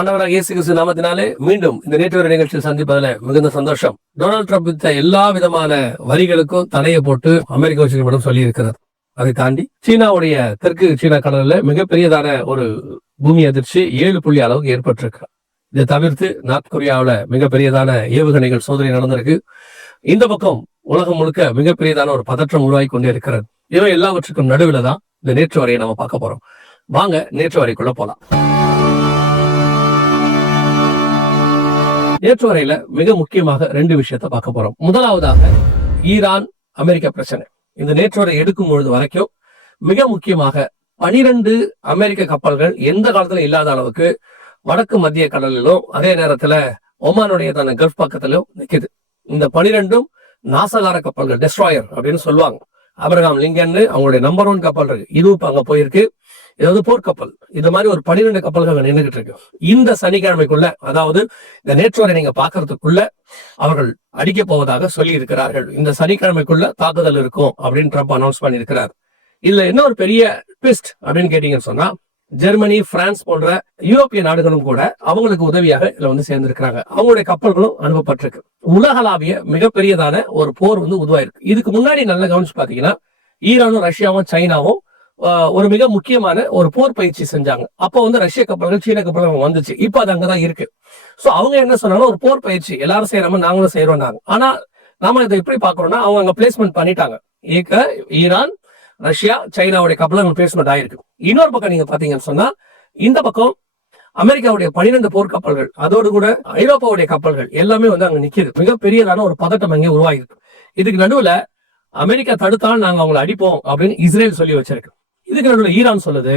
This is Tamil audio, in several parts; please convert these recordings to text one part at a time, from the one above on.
ஆண்டவராக இயேசு கிறிஸ்து நாமத்தினாலே மீண்டும் இந்த நேற்று நிகழ்ச்சியில் சந்திப்பதில் மிகுந்த சந்தோஷம். டொனால்டு ட்ரம்ப் வித்த எல்லா விதமான வரிகளுக்கும் தடையை போட்டு அமெரிக்க உச்சநீதிமன்றம் சொல்லி இருக்கிறது. அதை தாண்டி சீனாவுடைய தெற்கு சீனா கடலில் மிகப்பெரியதான ஒரு பூமி அதிர்ச்சி 7 அளவுக்கு ஏற்பட்டிருக்கு. இதை தவிர்த்து நார்த் கொரியாவில் மிகப்பெரியதான ஏவுகணைகள் சோதனை நடந்திருக்கு. இந்த பக்கம் உலகம் முழுக்க மிகப்பெரியதான ஒரு பதற்றம் உருவாகி கொண்டே இருக்கிறது. இவை எல்லாவற்றுக்கும் நடுவில் தான் இந்த நேற்று வரையை நம்ம பார்க்க போறோம். வாங்க நேற்று வரைக்குள்ள போலாம். நேற்று வரையில மிக முக்கியமாக 2 விஷயத்தை பார்க்க போறோம். முதலாவதாக ஈரான் அமெரிக்கா பிரச்சனை. இந்த நேற்று வரை எடுக்கும் பொழுது வரைக்கும் மிக முக்கியமாக 12 அமெரிக்க கப்பல்கள் எந்த காலத்துல இல்லாத அளவுக்கு வடக்கு மத்திய கடலிலும் அதே நேரத்துல ஒமானுடைய தன கல்ஃப் பக்கத்திலும் நிக்குது. இந்த 12 நாசகார கப்பல்கள், டெஸ்ட்ராயர் அப்படின்னு சொல்லுவாங்க. அப்ரஹாம் லிங்கன் அவங்களுடைய நம்பர் 1 கப்பல் இருக்கு, இதுவும் இப்ப அங்க போயிருக்கு. ஏதாவது போர்க்கப்பல், இது மாதிரி ஒரு 12 கப்பல்கள் நின்றுகிட்டு இருக்கு. இந்த சனிக்கிழமைக்குள்ள, அதாவது இந்த நேற்று வரை நீங்க பாக்குறதுக்குள்ள அவர்கள் அடிக்க போவதாக சொல்லி இருக்கிறார்கள். இந்த சனிக்கிழமைக்குள்ள தாக்குதல் இருக்கும் அப்படின்னு ட்ரம்ப் அனௌன்ஸ் பண்ணியிருக்கிறார். இதுல என்ன ஒரு பெரிய ட்விஸ்ட் அப்படின்னு கேட்டீங்கன்னு சொன்னா, ஜெர்மனி, பிரான்ஸ் போன்ற யூரோப்பிய நாடுகளும் கூட அவங்களுக்கு உதவியாக இதுல வந்து சேர்ந்திருக்கிறாங்க. அவங்களுடைய கப்பல்களும் அனுப்பப்பட்டிருக்கு. உலகளாவிய மிகப்பெரியதான ஒரு போர் வந்து உருவாயிருக்கு. இதுக்கு முன்னாடி நல்ல கவனிச்சு பாத்தீங்கன்னா, ஈரானும் ரஷ்யாவும் சைனாவும் ஒரு மிக முக்கியமான ஒரு போர் பயிற்சி செஞ்சாங்க. அப்போ வந்து ரஷ்ய கப்பல்கள் சீன கப்பல்கள் வந்துச்சு. இப்ப அது அங்கதான் இருக்கு. சோ அவங்க என்ன சொன்னாலும் ஒரு போர் பயிற்சி எல்லாரும் செய்யறாம நாங்களும் செய்யறோம். ஆனா நாம இதை எப்படி பாக்குறோம்னா, அவங்க அங்க பிளேஸ்மெண்ட் பண்ணிட்டாங்க. ஈரான், ரஷ்யா, சைனாவுடைய கப்பல்கள் பிளேஸ்மெண்ட் ஆயிருக்கு. இன்னொரு பக்கம் நீங்க பாத்தீங்கன்னு சொன்னா, இந்த பக்கம் அமெரிக்காவுடைய 12 போர்க்கப்பல்கள், அதோடு கூட ஐரோப்பாவுடைய கப்பல்கள் எல்லாமே வந்து அங்க நிக்குது. மிகப்பெரியதான ஒரு பதட்டம் அங்கே உருவாகிருக்கு. இதுக்கு நடுவுல அமெரிக்கா தடுத்தால் நாங்க அவங்களை அடிப்போம் அப்படின்னு இஸ்ரேல் சொல்லி வச்சிருக்கு. இதுக்கு நடுவில் ஈரான் சொல்லுது,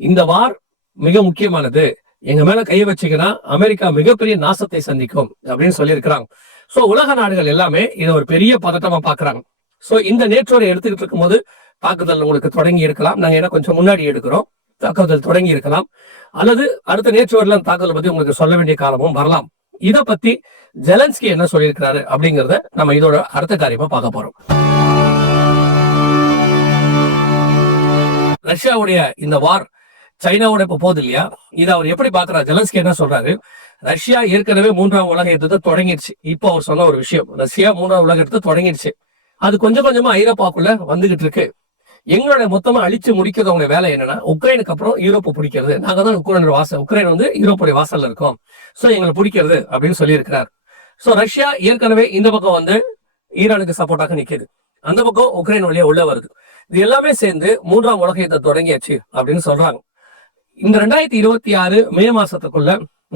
இந்த வார் மிக முக்கியமானது, எங்க மேல கைய வச்சீங்கன்னா அமெரிக்கா மிகப்பெரிய நாசத்தை சந்திக்கும் அப்படின்னு சொல்லி இருக்கிறாங்க. சோ உலக நாடுகள் எல்லாமே இதை ஒரு பெரிய பதட்டமா பாக்குறாங்க. சோ இந்த நேற்றோரை எடுத்துக்கிட்டு இருக்கும் போது தாக்குதல் உங்களுக்கு தொடங்கி இருக்கலாம். நாங்க ஏன்னா கொஞ்சம் முன்னாடி எடுக்கிறோம், தாக்குதல் தொடங்கி இருக்கலாம். அல்லது அடுத்த நேற்றோர்ல தாக்குதல் பத்தி உங்களுக்கு சொல்ல வேண்டிய காலமும் வரலாம். இதை பத்தி ஜெலன்ஸ்கி என்ன சொல்லியிருக்கிறாரு அப்படிங்கறத நம்ம இதோட அடுத்த காரியமா பார்க்க போறோம். ரஷ்யாவுடைய இந்த வார் சைனாவோட இப்ப போகுது இல்லையா, இதை அவர் எப்படி பாக்குறாரு? ஜெலன்ஸ்கி என்ன சொல்றாரு? ரஷ்யா ஏற்கனவே 3ஆம் உலக யுத்தத்தை தொடங்கிடுச்சு. இப்போ அவர் சொன்ன ஒரு விஷயம், ரஷ்யா 3ஆம் உலக யுத்தத்தை தொடங்கிடுச்சு. அது கொஞ்சம் கொஞ்சமா ஐரோப்பாக்குள்ள வந்துகிட்டு இருக்கு. எங்களுடைய மொத்தமா அழிச்சு முடிக்கிறவங்க வேலை என்னன்னா, உக்ரைனுக்கு அப்புறம் யூரோப்பை பிடிக்கிறது. நாங்க தான் உக்ரைன் வந்து யூரோப்புடைய வாசல்ல இருக்கோம். சோ எங்களை பிடிக்கிறது அப்படின்னு சொல்லி இருக்கிறார். சோ ரஷ்யா ஏற்கனவே இந்த பக்கம் வந்து ஈரானுக்கு சப்போர்ட்டாக நிக்குது, அந்த பக்கம் உக்ரைன் வழியா உள்ள வருது. இது எல்லாமே சேர்ந்து 3ஆம் உலக யுத்தம் தொடங்கியாச்சு அப்படின்னு சொல்றாங்க. இந்த 2026 மே மாசத்துக்குள்ள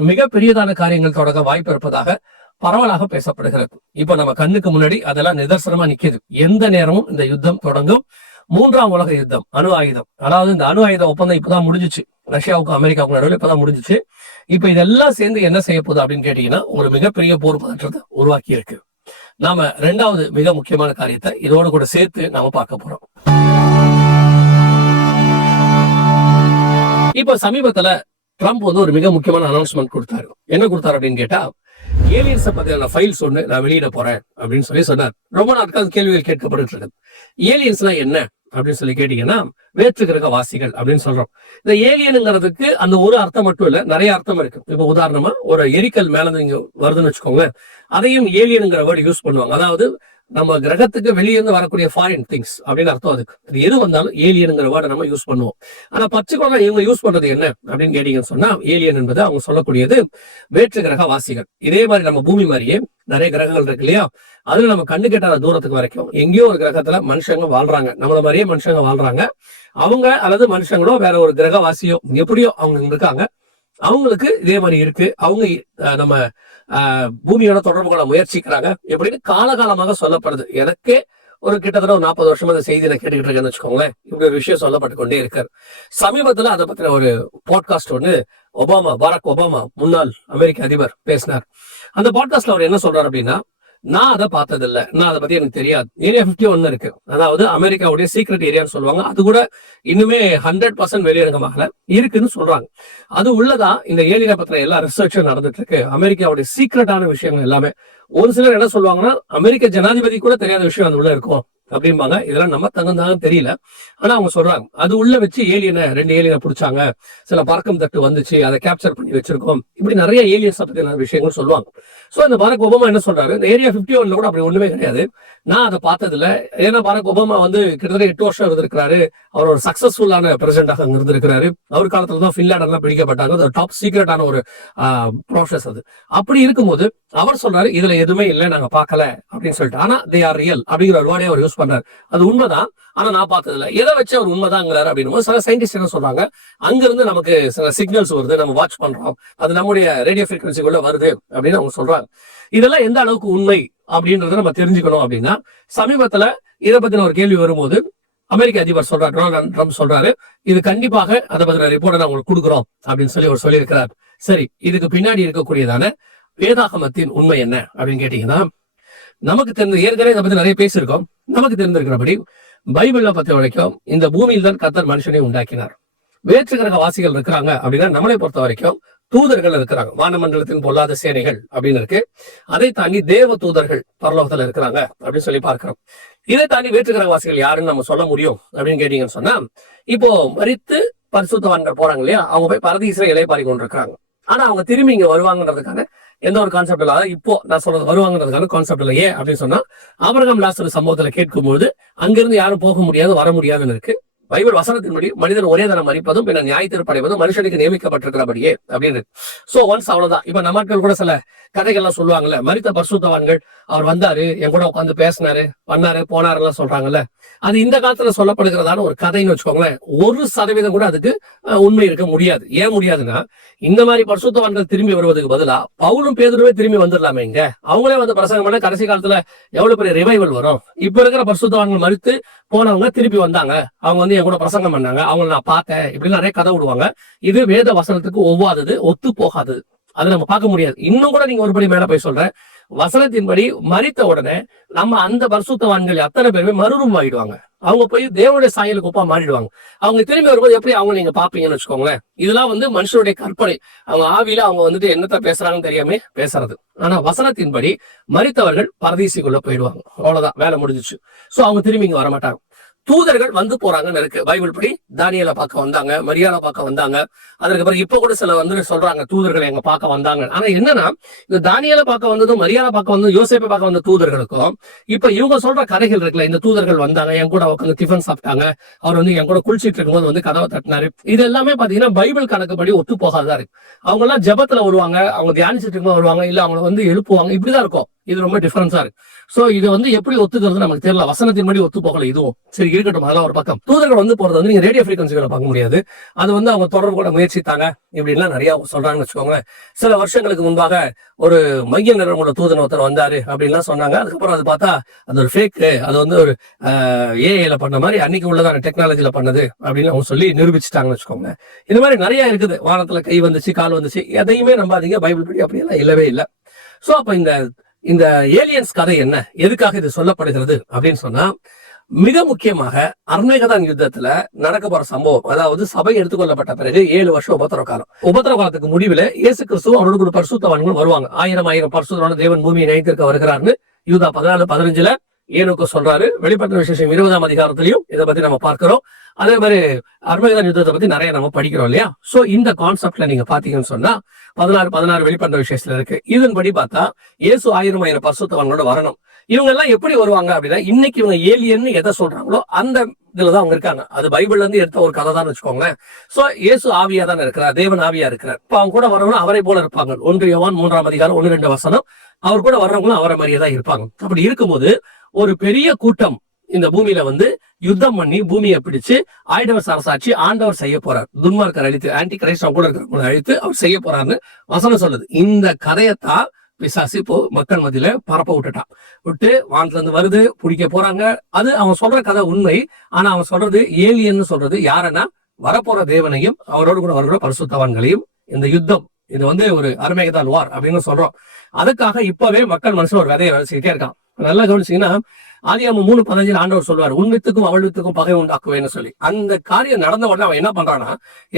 மிக பெரியதான காரியங்கள் தொடங்க வாய்ப்பு இருப்பதாக பரவலாக பேசப்படுகிறது. இப்ப நம்ம கண்ணுக்கு முன்னாடி அதெல்லாம் நிதர்சனமா நிக்குது. எந்த நேரமும் இந்த யுத்தம் தொடங்கும். 3ஆம் உலக யுத்தம், அணு ஆயுதம், அதாவது இந்த அணு ஆயுத ஒப்பந்தம் இப்பதான் முடிஞ்சிச்சு. ரஷ்யாவுக்கும் அமெரிக்காவுக்கும் நடுவில் இப்பதான் முடிஞ்சிச்சு. இப்ப இதெல்லாம் சேர்ந்து என்ன செய்ய போகுது அப்படின்னு கேட்டீங்கன்னா, ஒரு மிகப்பெரிய போர் பதற்றத்தை உருவாக்கி இருக்கு. நாம 2வது மிக முக்கியமான காரியத்தை இதோடு கூட சேர்த்து நாம பார்க்க போறோம். இப்ப சமீபத்துல ட்ரம்ப் வந்து ஒரு மிக முக்கியமான அனௌன்ஸ்மெண்ட் கொடுத்தாரு. என்ன கொடுத்தாரு அப்படின்னு கேட்டா, ஏலியன்ஸ் பத்தியான ஃபைல்ஸ் ஒண்ணு நான் வெளியிட போறேன் அப்படின்னு சொல்லி சொன்னார். ரொம்ப நாட்கள் கேள்விகள் கேட்கப்பட்டு இருக்கு. ஏலியன்ஸ்னா என்ன அப்படின்னு சொல்லி கேட்டீங்கன்னா, வேற்று கிரக வாசிகள் அப்படின்னு சொல்றோம். இந்த ஏலியனுங்கிறதுக்கு அந்த ஒரு அர்த்தம் மட்டும் இல்ல, நிறைய அர்த்தம் இருக்கு. இப்ப உதாரணமா ஒரு எரிக்கல் மேல இங்க வருதுன்னு வச்சுக்கோங்க, அதையும் ஏலியனுங்கிற வேர்டு யூஸ் பண்ணுவாங்க. அதாவது நம்ம கிரகத்துக்கு வெளியிருந்து வரக்கூடிய ஃபாரின் திங்ஸ் அப்படின்னு அர்த்தம். அதுக்கு அது எது வந்தாலும் ஏலியனுங்கிற வேர்டை நம்ம யூஸ் பண்ணுவோம். ஆனா பர்டிகுலரா இவங்க யூஸ் பண்றது என்ன அப்படின்னு கேட்டீங்கன்னு சொன்னா, ஏலியன் என்பது அவங்க சொல்லக்கூடியது வேற்று கிரக வாசிகள். இதே மாதிரி நம்ம பூமி மாதிரியே நிறைய கிரகங்கள் இருக்கு இல்லையா, அதுல நம்ம கண்ணு கெட்டாத தூரத்துக்கு வரைக்கும் எங்கேயோ ஒரு கிரகத்துல மனுஷங்க வாழ்றாங்க, நம்மள மாதிரியே மனுஷங்க வாழ்றாங்க. அவங்க அல்லது மனுஷங்களோ வேற ஒரு கிரகவாசியோ எப்படியோ அவங்க இருக்காங்க. அவங்களுக்கு இதே மாதிரி இருக்கு. அவங்க நம்ம பூமியோட தொடர்பு கொள்ள முயற்சிக்கிறாங்க எப்படின்னு காலகாலமாக சொல்லப்படுது. எனக்கே ஒரு கிட்டத்தட்ட ஒரு 40 வருஷமா அந்த செய்தியில கேட்டுக்கிட்டு இருக்கேன்னு வச்சுக்கோங்களேன். இப்படி ஒரு விஷயம் சொல்லப்பட்டு கொண்டே இருக்காரு. சமீபத்துல அதை பத்தின ஒரு பாட்காஸ்ட் ஒண்ணு பாரக் ஒபாமா முன்னாள் அமெரிக்க அதிபர் பேசினார். அந்த பாட்காஸ்ட்ல அவர் என்ன சொல்றாரு அப்படின்னா, நான் அதை பார்த்தது இல்லை, நான் அதை பத்தி எனக்கு தெரியாது. ஏரியா 51 இருக்கு, அதாவது அமெரிக்காவுடைய சீக்ரெட் ஏரியான்னு சொல்லுவாங்க. அது கூட இன்னுமே 100% வெளியரங்கமாக இருக்குன்னு சொல்றாங்க. அது உள்ளதான் இந்த ஏலியனை பத்தின எல்லா ரிசர்ச்சும் நடந்துட்டு இருக்கு. அமெரிக்காவுடைய சீக்ரெட்டான விஷயங்கள் எல்லாமே. ஒரு சிலர் என்ன சொல்லுவாங்கன்னா, அமெரிக்க ஜனாதிபதி கூட தெரியாத விஷயம் அது உள்ள இருக்கும் அப்படிம்பாங்க. இதெல்லாம் நம்ம தகுந்தாங்க தெரியல. ஆனா அவங்க சொல்றாங்க அது உள்ள வச்சு ரெண்டு ஏலியனை பிடிச்சாங்க, சில பறக்கும் தட்டு வந்துச்சு, அதை கேப்சர் பண்ணி வச்சிருக்கோம், இப்படி நிறைய ஏலியன்ஸ் பத்தின விஷயங்கள் சொல்லுவாங்க. சோ இந்த பராக் ஒபாமா என்ன சொல்றாரு, இந்த ஏரியா 51 கூட அப்படி ஒண்ணுமே கிடையாது, நான் அதை பார்த்ததுல. ஏன்னா பராக் ஒபாமா வந்து கிட்டத்தட்ட 8 வருஷம் இருந்திருக்கிறாரு, அவர் ஒரு சக்சஸ்ஃபுல்லான பிரசிடண்டாக இருந்திருக்கிறாரு. அவர் காலத்துல தான் ஃபின்லாண்ட் எல்லாம் பிடிக்கப்பட்டாங்க, அது டாப் சீக்ரெட்டான ஒரு ப்ராசஸ் அது. அப்படி இருக்கும்போது அவர் சொல்றாரு இதுல எதுவுமே இல்லை, நாங்க பார்க்கல அப்படின்னு சொல்லிட்டு. ஆனா தே ஆர் ரியல் அப்படிங்கிற ஒரு வேர்டை அவர் யூஸ் பண்றாரு. அது உண்மைதான், ஆனா நான் பார்த்ததுல எதை வச்சு அவர் உண்மைதாங்கிறாரு அப்படின்னு சில சயின்டிஸ்ட் என்ன சொல்றாங்க, அங்கிருந்து நமக்கு சில சிக்னல்ஸ் வருது, நம்ம வாட்ச் பண்றோம், அது நம்முடைய ரேடியோ ஃப்ரீக்வன்சிக்குள்ள வருது அப்படின்னு அவங்க சொல்றாங்க. இதெல்லாம் எந்த அளவுக்கு உண்மை அப்படின்றத நம்ம தெரிஞ்சுக்கணும். அப்படின்னா சமீபத்துல இதை பத்தின ஒரு கேள்வி வரும்போது அமெரிக்க அதிபர் சொல்றாரு, டொனால்ட் ட்ரம்ப் சொல்றாரு, இது கண்டிப்பாக அதை பத்தின ரிப்போர்ட்டை உங்களுக்கு கொடுக்குறோம் அப்படின்னு சொல்லி அவர் சொல்லியிருக்கிறார். சரி, இதுக்கு பின்னாடி இருக்கக்கூடியதான வேதாகமத்தின் உண்மை என்ன அப்படின்னு கேட்டீங்கன்னா, நமக்கு தெரிந்த ஏற்கனவே இதை பத்தி நிறைய பேசியிருக்கோம். நமக்கு தெரிந்திருக்கிறபடி பைபிள்ல பத்தி வரைக்கும் இந்த பூமியில் தான் கர்த்தர் மனுஷனை உண்டாக்கினார். வேற்று கிரக வாசிகள் இருக்கிறாங்க அப்படின்னா நம்மளை பொறுத்த வரைக்கும் தூதர்கள் இருக்கிறாங்க, வானமண்டலத்தின் பொல்லாத சேனைகள் அப்படின்னு இருக்கு. அதை தாண்டி தேவ தூதர்கள் பரலோகத்துல இருக்கிறாங்க அப்படின்னு சொல்லி பார்க்கிறோம். இதை தாண்டி வேற்று கிரக வாசிகள் யாருன்னு நம்ம சொல்ல முடியும் அப்படின்னு கேட்டீங்கன்னு சொன்னா, இப்போ மரித்து பரிசுத்தவான்கள் போறாங்க இல்லையா, அவங்க போய் பரதீசுல இலைப்பாரி கொண்டிருக்கிறாங்க. ஆனா அவங்க திரும்பி இங்க வருவாங்கன்றதுக்கான எந்த ஒரு கான்செப்ட் இல்ல. இப்போ நான் சொல்றது வருவாங்கன்றதுக்கான கான்செப்ட் இல்லை. ஏன் அப்படின்னு சொன்னா, ஆபிரகாம் லாசரு சம்பவத்துல கேட்கும்போது அங்கிருந்து யாரும் போக முடியாது, வர முடியாதுன்னு இருக்கு. பைபிள் வசனத்தின்படி மனிதன் ஒரே தரம் மறிப்பதும் பின்னர் நியாய தீர்ப்படைவதும் மனுஷனுக்கு நியமிக்கப்பட்டிருக்கிறபடியே அப்படின்னு. சோ ஒன்ஸ் அவ்வளவுதான். இப்ப நம்மாட்கள் கூட சில கதைகள்லாம் சொல்லுவாங்கல்ல, மரித்த பரிசுத்தவான்கள் அவர் வந்தாரு, என் கூட உட்காந்து பேசினாரு, வந்தாரு போனாருலாம் சொல்றாங்கல்ல, அது இந்த காலத்துல சொல்லப்படுகிறதான ஒரு கதைன்னு வச்சுக்கோங்களேன். 1% கூட அதுக்கு உண்மை இருக்க முடியாது. ஏன் முடியாதுன்னா, இந்த மாதிரி பரிசுத்தவான்கள் திரும்பி வருவதற்கு பதிலா பவுலும் பேதுருவே திரும்பி வந்துடலாமே. இங்க அவங்களே வந்து பிரசங்கம் பண்ண கடைசி காலத்துல எவ்வளவு பெரிய ரிவைவல் வரும். இப்ப இருக்கிற பரிசுத்தவான்கள் மரித்து போனவங்க திருப்பி வந்தாங்க, அவங்க வந்து என் கூட பிரசங்கம் பண்ணாங்க, அவங்களை நான் பார்த்தேன், இப்படி நிறைய கதை விடுவாங்க. இது வேத வசனத்துக்கு ஒவ்வாதது, ஒத்து போகாது, அதை நம்ம பார்க்க முடியாது. இன்னும் கூட நீங்க ஒருபடி மேல போய் சொல்றேன், வசனத்தின்படி மரித்த உடனே நம்ம அந்த பரிசுத்தவான்கள் அத்தனை பேருமே மறுரூபம் ஆகிடுவாங்க. அவங்க போய் தேவனுடைய சாயலுக்கு ஒப்பா மாறிடுவாங்க. அவங்க திரும்பி வரும்போது எப்படி அவங்க நீங்க பாப்பீங்கன்னு வச்சுக்கோங்களேன். இதெல்லாம் வந்து மனுஷனுடைய கற்பனை. அவங்க ஆவியில அவங்க வந்துட்டு என்னத்த பேசுறாங்கன்னு தெரியாம பேசுறது. ஆனா வசனத்தின்படி மரித்தவர்கள் பரதீசிக்குள்ள போயிடுவாங்க, அவ்வளவுதான், வேலை முடிஞ்சிச்சு. சோ அவங்க திரும்பி இங்க வரமாட்டாங்க. தூதர்கள் வந்து போறாங்கன்னு இருக்கு பைபிள் படி. தானியேலை பார்க்க வந்தாங்க, மரியாதை பார்க்க வந்தாங்க. அதற்கு பிறகு இப்ப கூட சில வந்து சொல்றாங்க தூதர்கள் எங்க பார்க்க வந்தாங்க. ஆனா என்னன்னா, இந்த தானியேலை பார்க்க வந்ததும் மரியாதை பார்க்க வந்ததும் யோசேப்பை பார்க்க வந்த தூதர்களுக்கும் இப்ப இவங்க சொல்ற கதைகள் இருக்குல்ல, இந்த தூதர்கள் வந்தாங்க, என் கூட உட்காந்து டிஃபன் சாப்பிட்டாங்க, அவர் வந்து என் கூட குளிச்சிட்டு இருக்கும்போது வந்து கதவை தட்டினாரு, இது எல்லாமே பாத்தீங்கன்னா பைபிள் கணக்குப்படி ஒத்து போகாதா இருக்கு. அவங்க எல்லாம் ஜெபத்துல வருவாங்க, அவங்க தியானிச்சுட்டு இருக்கும்போது வருவாங்க, இல்ல அவங்களை வந்து எழுப்புவாங்க, இப்படிதான் இருக்கும். இது ரொம்ப டிஃபரன்ஸா இருக்கு. சோ இது வந்து எப்படி ஒத்துக்கிறது நமக்கு தெரியல, வசனத்தின்படி ஒத்து போகல இதுவும். சரி இருக்கட்டும், அதெல்லாம் ஒரு பக்கம். தூதர்கள் வந்து போறது வந்து நீங்க ரேடியோ ஃப்ரீக்வன்சிகளை பார்க்க முடியாது, அது வந்து அவங்க தொடர்பு கூட முயற்சித்தாங்க இப்படின்லாம் நிறைய சொல்றாங்கன்னு வச்சுக்கோங்க. சில வருஷங்களுக்கு முன்பாக ஒரு மைய நிறுவனோட தூதன் ஒருத்தர் வந்தாரு அப்படின்லாம் சொன்னாங்க. அதுக்கப்புறம் அது பார்த்தா அது ஒரு ஃபேக், அது வந்து ஒரு ஏஐல பண்ண மாதிரி அன்னைக்கு உள்ளதான டெக்னாலஜில பண்ணது அப்படின்னு அவங்க சொல்லி நிரூபிச்சுட்டாங்கன்னு வச்சுக்கோங்க. இந்த மாதிரி நிறைய இருக்குது. வானத்துல கை வந்துச்சு, கால் வந்துச்சு, எதையுமே நம்பாதீங்க, பைபிள் படி அப்படியெல்லாம் இல்லவே இல்லை. சோ அப்ப இந்த ஏலியன்ஸ் கதை என்ன, எதுக்காக இது சொல்லப்படுகிறது அப்படின்னு சொன்னா, மிக முக்கியமாக அர்மேகதான் யுத்தத்துல நடக்க போற சம்பவம். அதாவது சபை எடுத்துக்கொள்ளப்பட்ட பிறகு 7 வருஷம் உபத்திரவ காலம். உபத்திரவ காலத்துக்கு முடிவுல இயேசு கிறிஸ்துவ அவரோட ஒரு பரிசுத்தவான்கள் வருவாங்க. 1000 பரிசுத்தவான தேவன் பூமியை நினைத்திருக்க வருகிறாருன்னு யூதா 14:15 ஏனோக்கு சொல்றாரு. வெளிப்படுத்தின விசேஷம் 20ஆம் அதிகாரத்திலையும் இதை பத்தி நம்ம பார்க்கிறோம். அதே மாதிரி அர்மேகதான் யுத்தத்தை பத்தி நிறைய நம்ம படிக்கிறோம் இல்லையா. சோ இந்த கான்செப்ட்ல நீங்க பாத்தீங்கன்னு சொன்னா 16 வெளிப்படுத்தின விசேஷத்துல இருக்கு. இதன்படி பார்த்தா இயேசு 1000 பரிசுத்தவான்களோட வரணும். இவங்க எல்லாம் எப்படி வருவாங்க அப்படின்னா, இன்னைக்கு இவங்க ஏலியன் எதை சொல்றாங்களோ அந்த இதுலதான் அவங்க இருக்காங்க. அது பைபிள்ல இருந்து எடுத்த ஒரு கதை தான் வச்சுக்கோங்களேன். சோ இயேசு ஆவியா தான் இருக்கிறார், தேவன் ஆவியா இருக்கிறார். இப்ப அவங்க கூட வரவங்க அவரை போல இருப்பாங்க. 1 யோவான் 3ஆம் அதிகாரம் 1-2 வசனம், அவர் கூட வர்றவங்களும் அவரை மாதிரியே தான் இருப்பாங்க. அப்படி இருக்கும்போது ஒரு பெரிய கூட்டம் இந்த பூமியில வந்து யுத்தம் பண்ணி பூமியை பிடிச்சு ஆயிடவர் அரசாட்சி ஆண்டவர் செய்ய போறார். துன்மார்க்கர் அழித்து, ஆன்டி கிரைஸ்ட் கூட இருக்கிறவங்களை அழித்து அவர் செய்ய போறாருன்னு வசனம் சொல்லுது. இந்த கதையத்தான் பிசாசு இப்போ மக்கள் மத்தியில பரப்ப விட்டு வானத்துல இருந்து வருது, பிடிக்க போறாங்க. அது அவன் சொல்ற கதை உண்மை. ஆனா அவன் சொல்றது ஏலியன் சொல்றது யாருன்னா, வரப்போற தேவனையும் அவரோடு கூட வருகிற பரிசுத்தவான்களையும். இந்த யுத்தம் இது வந்து ஒரு அர்மேகதான் வார் அப்படின்னு சொல்றோம். அதுக்காக இப்பவே மக்கள் மனசுல ஒரு விதையை விதைச்சுக்கிட்டே இருக்கான். நல்லா கவனிச்சீங்கன்னா ஆதியாகமம் 3:15 ஆண்டவர் சொல்லுவார், உன் வித்துக்கும் அவள் வித்துக்கும் பகை உண்டாக்குவேன்னு சொல்லி. அந்த காரியம் நடந்த உடனே அவன் என்ன பண்றான்னா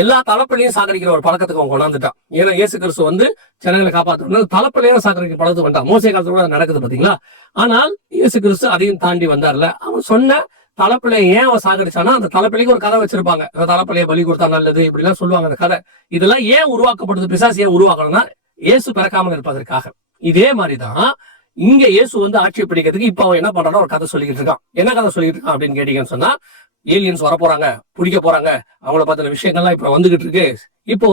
எல்லா தலைப்பிலையும் சாகடிக்கிற ஒரு பழக்கத்துக்கு அவன் கொண்டாந்துட்டான். ஏன்னா இயேசு கிறிஸ்து வந்து ஜனங்களை காப்பாற்றணும் தலைப்பிலையும் சாகடிக்கிற பழக்கத்துக்கு வந்தான். மோசே காலத்துல கூட நடக்குது பாத்தீங்களா. ஆனால் இயேசு கிறிஸ்து அதையும் தாண்டி வந்தார்ல. அவன் சொன்ன தலைப்பிள்ளைய ஏன் அவன் சாகடிச்சானா, அந்த தலைப்பிள்ளைக்கு ஒரு கதை வச்சிருப்பாங்க. தலைப்பிள்ளைய பலி கொடுத்தா நல்லது இப்படி எல்லாம் சொல்லுவாங்க. அந்த கதை இதெல்லாம் ஏன் உருவாக்கப்படுது, பிசாசு ஏன் உருவாக்கணும்னா இயேசு பிறக்காமல் இருப்பதற்காக. இதே மாதிரிதான் இங்க இயேசு வந்து ஆட்சி பிடிக்கிறதுக்கு இப்ப அவன் என்ன பண்றானோ ஒரு கதை சொல்லிக்கிட்டு இருக்கான். என்ன கதை சொல்லிட்டு இருக்கான் அப்படின்னு கேட்டீங்கன்னு சொன்னா, ஏலியன்ஸ் வர போறாங்க, பிடிக்க போறாங்க, அவங்கள பத்தின விஷயங்கள்லாம் இப்ப வந்துகிட்டு இருக்கு. இப்போ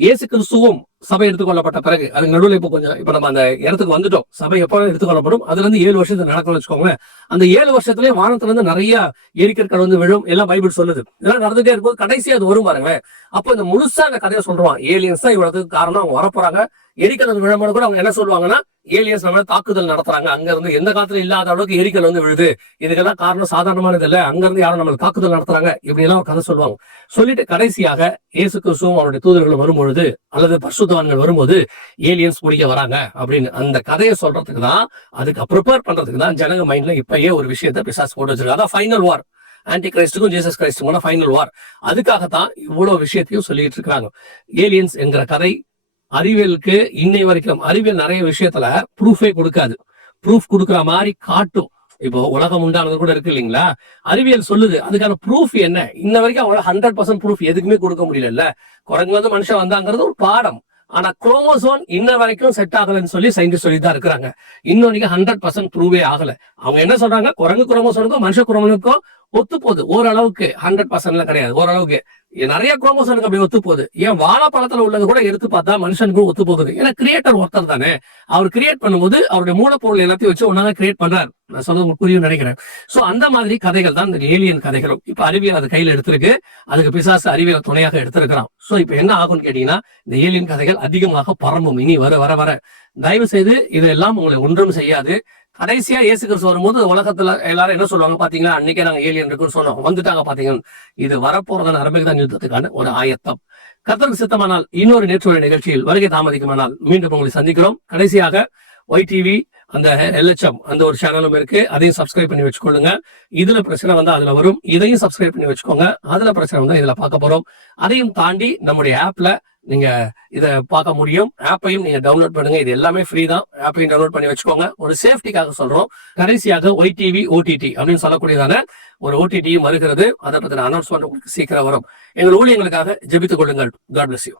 இயேசு கிறிஸ்துவும் சபை எடுத்துக்கொள்ளப்பட்ட பிறகு அதுக்கு நடுவில் இப்ப நம்ம அந்த இடத்துக்கு வந்துட்டோம். சபை எப்ப எடுத்துக்கொள்ளப்படும், அதுல இருந்து 7 வருஷத்துக்கு நடக்கணும்னு வச்சுக்கோங்களேன். அந்த 7 வருஷத்துலயே வானத்துல இருந்து நிறைய எரிக்கற்கள் வந்து விழும், எல்லாம் பைபிள் சொல்லுது. இதெல்லாம் நடந்துட்டே இருக்கும்போது கடைசி அது வரும் பாருங்களேன். அப்போ இந்த முழுசா அந்த கதையை சொல்றான். ஏலியன்ஸ் தான் இவ்வளவுக்கு காரணம், அவங்க வரப்போறாங்க. எரிக்கல் விழும்போது கூட அவங்க என்ன சொல்லுவாங்கன்னா, ஏலியன்ஸ் நம்ம தாக்குதல் நடத்துறாங்க, அங்க இருந்து எந்த காலத்துல இல்லாத அளவுக்கு எரிக்கல் வந்து விழுது, இதுக்கெல்லாம் காரணம் சாதாரணமானது இல்ல, அங்க இருந்து யாரும் நம்ம தாக்குதல் நடத்துறாங்க, இப்படி எல்லாம் கதை சொல்லுவாங்க. சொல்லிட்டு கடைசியாக இயேசு கிறிஸ்துவும் அவருடைய தூதர்கள் வரும்பொழுது அல்லது பரிசுத்தவான்கள் வரும்போது ஏலியன்ஸ் பிடிக்க வராங்க அப்படின்னு அந்த கதையை சொல்றதுக்கு தான், அதுக்கு ப்ரிப்பேர் பண்றதுக்கு தான் ஜனங்க மைண்ட்ல இப்பயே ஒரு விஷயத்த பிசாசு போட்டு வச்சிருக்காங்க. அதான் ஃபைனல் வார், ஆன்டி கிரைஸ்டுக்கும் ஜீசஸ் கிரைஸ்டுக்கும் ஃபைனல் வார். அதுக்காகத்தான் இவ்வளவு விஷயத்தையும் சொல்லிட்டு இருக்காங்க. ஏலியன்ஸ் என்கிற கதை அறிவியலுக்கு இன்னை வரைக்கும் அறிவியல் நிறைய விஷயத்துல ப்ரூஃபே கொடுக்காது. ப்ரூஃப் கொடுக்குற மாதிரி காட்டும். இப்போ உலகம் உண்டானது கூட இருக்கு இல்லைங்களா, அறிவியல் சொல்லுது. அதுக்கான ப்ரூஃப் என்ன இன்ன வரைக்கும் அவங்கள 100% ப்ரூஃப் எதுக்குமே கொடுக்க முடியல. குரங்கு வந்து மனுஷன் வந்தாங்கிறது ஒரு பாடம். ஆனா குரோமோசோம் இன்ன வரைக்கும் செட் ஆகலன்னு சொல்லி சயின்டிஸ்ட் சொல்லி தான் இருக்கிறாங்க. இன்னும் வரைக்கும் 100% ப்ரூவே ஆகல. அவங்க என்ன சொல்றாங்க, குரங்கு குரோமோசோனுக்கும் மனுஷ குரோமோசோனுக்கும் ஒத்து போகுது ஓரளவுக்கு, 100% கிடையாது, ஓரளவுக்கு. நிறைய குரோமோசோனுக்கு அப்படி ஒத்து போகுது. ஏன் வாழைப்பழத்துல உள்ளது கூட எடுத்து பார்த்தா மனுஷனுக்கும் ஒத்து போகுது. ஏன்னா கிரியேட்டர் ஒருத்தர் தானே. அவர் கிரியேட் பண்ணும்போது அவருடைய மூலப்பொருள் எல்லாத்தையும் வச்சு ஒன்னாக கிரியேட் பண்றாரு. நான் சொல்றது புரியும் நினைக்கிறேன். சோ அந்த மாதிரி கதைகள் தான் இந்த ஏலியன் கதைகளும். இப்ப அறிவியல் அது கையில எடுத்திருக்கு, அதுக்கு பிசாசு அறிவியல் துணையாக எடுத்திருக்கிறான். சோ இப்ப என்ன ஆகும்னு கேட்டீங்கன்னா, இந்த ஏலியன் கதைகள் அதிகமாக பரம்பும். இனி வர வர வர தயவு செய்து இதெல்லாம் உங்களை ஒன்றும் செய்யாது. கடைசியா இயேசு கிறிஸ்து வரும்போது உலகத்துல எல்லாரும் என்ன சொல்லுவாங்க பாத்தீங்களா, அன்னைக்கே நாங்க ஏலியன் இருக்குன்னு சொன்னோம், வந்துட்டாங்க பாத்தீங்கன்னா. இது வரப்போறதான அரபிதான் யுத்தத்துக்கான ஒரு ஆயத்தம். கர்த்தருக்கு சித்தமானால் இன்னொரு நேற்று நிகழ்ச்சியில் வருகை தாமதிக்குமானால் மீண்டும் உங்களை சந்திக்கிறோம். கடைசியாக YTV அந்த LHM அந்த ஒரு சேனலும் இருக்கு, அதையும் சப்ஸ்கிரைப் பண்ணி வச்சுக்கொள்ளுங்க. இதுல பிரச்சனை வந்தா அதுல வரும், இதையும் சப்ஸ்கிரைப் பண்ணி வச்சுக்கோங்க. அதுல பிரச்சனை வந்தா இதுல பார்க்க போறோம். அதையும் தாண்டி நம்முடைய ஆப்ல நீங்க இத பார்க்க முடியும். ஆப்பையும் நீங்க டவுன்லோட் பண்ணுங்க. இது எல்லாமே ஃப்ரீ தான். ஆப்பையும் டவுன்லோட் பண்ணி வச்சுக்கோங்க. ஒரு சேஃப்டிக்காக சொல்றோம். கடைசியாக YTV OTT அப்படின்னு சொல்லக்கூடியதான ஒரு OTTயும் வருகிறது. அதை பத்தின அனௌன்ஸ்மெண்ட் உங்களுக்கு சீக்கிரம் வரும். எங்கள் ஊழியர்களுக்காக ஜெபித்துக் கொள்ளுங்கள். God bless you.